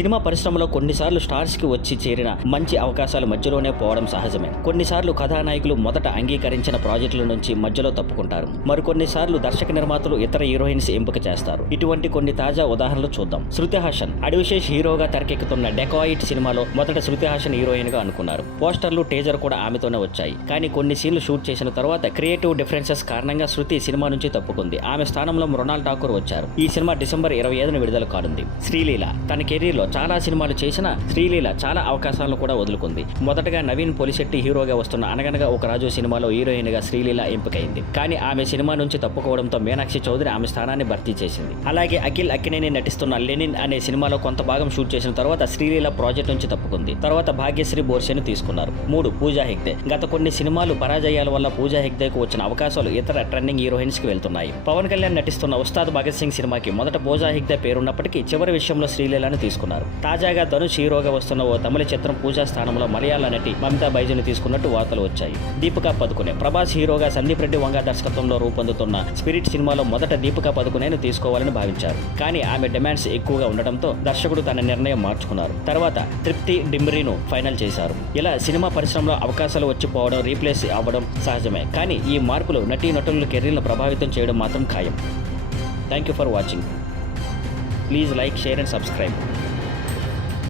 Cinema పరిశ్రమలో కొన్నిసార్లు stars కి వచ్చి చేరిన మంచి అవకాశాలు మధ్యలోనే పోవడం సహజమే. కొన్నిసార్లు కథానాయకులు మొదట అంగీకరించిన ప్రాజెక్టుల నుంచి మధ్యలో తప్పుకుంటారు. మరికొన్నిసార్లు దర్శక నిర్మాతలు ఇతర హీరోయిన్స్ ఎంపిక చేస్తారు. ఇటువంటి కొన్ని తాజా ఉదాహరణలు చూద్దాం. శృతి హాసన్ అడివిశేష్ హీరోగా తెరకెక్కుతున్న డెకాయిట్ సినిమాలో మొదట శృతి హాసన్ హీరోయిన్ గా అనుకున్నారు. పోస్టర్లు, టీజర్ కూడా ఆమెతోనే వచ్చాయి. కానీ కొన్ని సీన్లు షూట్ చేసిన తర్వాత క్రియేటివ్ డిఫరెన్సెస్ కారణంగా శృతి సినిమా నుంచి తప్పుకుంది. ఆమె స్థానంలో మృణాల్ ఠాకూర్ వచ్చారు. ఈ సినిమా డిసెంబర్ 25న విడుదల కానుంది. శ్రీలీల తన కెరీర్ లో చాలా సినిమాలు చేసిన శ్రీలీల చాలా అవకాశాలను కూడా వదులుకుంది. మొదటగా నవీన్ పొలిశెట్టి హీరోగా వస్తున్న అనగనగా ఒక రాజు సినిమాలో హీరోయిన్ గా శ్రీలీల ఎంపికైంది. కానీ ఆమె సినిమా నుంచి తప్పుకోవడంతో మీనాక్షి చౌదరి ఆమె స్థానాన్ని భర్తీ చేసింది. అలాగే అఖిల్ అక్కినేని నటిస్తున్న లెనిన్ అనే సినిమాలో కొంత భాగం షూట్ చేసిన తర్వాత శ్రీలీల ప్రాజెక్ట్ నుంచి తప్పుకుంది. తర్వాత భాగ్యశ్రీ బోర్సేను తీసుకున్నారు. 3 పూజా హెగ్డే. గత కొన్ని సినిమాలు పరాజయాల వల్ల పూజా హెగ్డేకు వచ్చిన అవకాశాలు ఇతర ట్రెండింగ్ హీరోయిన్స్ కి వెళ్తున్నాయి. పవన్ కళ్యాణ్ నటిస్తున్న ఉస్తాద్ భగత్ సింగ్ సినిమాకి మొదట పూజా హెగ్డే పేరున్నప్పటికీ చివరి విషయంలో శ్రీలీలను తీసుకున్నారు. తాజాగా ధనుష్ హీరోగా వస్తున్న ఓ తమిళ చిత్రం పూజా స్థానంలో మలయాళ నటి మమతా బైజును తీసుకున్నట్టు వార్తలు వచ్చాయి. దీపికా పదుకునే ప్రభాస్ హీరోగా సందీప్ రెడ్డి వంగ దర్శకత్వంలో రూపొందుతున్న స్పిరిట్ సినిమాలో మొదట దీపికా పదుకునేను తీసుకోవాలని భావించారు. కానీ ఆమె డిమాండ్స్ ఎక్కువగా ఉండడంతో దర్శకుడు తన నిర్ణయం మార్చుకున్నారు. తర్వాత తృప్తి డిమ్రీను ఫైనల్ చేశారు. ఇలా సినిమా పరిశ్రమలో అవకాశాలు వచ్చిపోవడం, రీప్లేస్ అవ్వడం సహజమే. కానీ ఈ మార్పులు నటీనటుల కెరీర్ను ప్రభావితం చేయడం మాత్రం ఖాయం. Thank you for watching. Please like, share and subscribe.